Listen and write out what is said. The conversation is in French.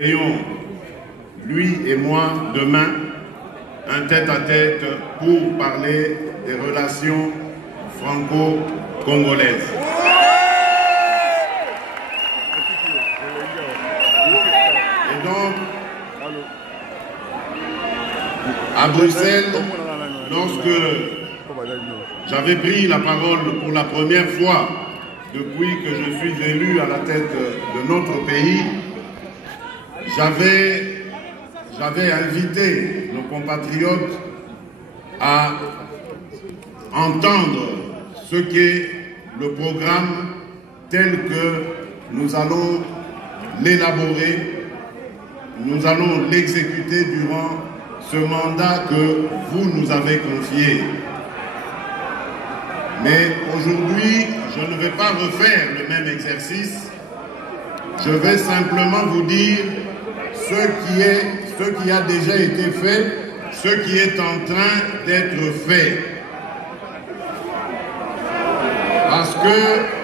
Ayons, lui et moi, demain, un tête-à-tête pour parler des relations franco-congolaises. Et donc, à Bruxelles, lorsque j'avais pris la parole pour la première fois depuis que je suis élu à la tête de notre pays, j'avais invité nos compatriotes à entendre ce qu'est le programme tel que nous allons l'élaborer, nous allons l'exécuter durant ce mandat que vous nous avez confié. Mais aujourd'hui, je ne vais pas refaire le même exercice. Je vais simplement vous dire ce qui a déjà été fait, ce qui est en train d'être fait. Parce que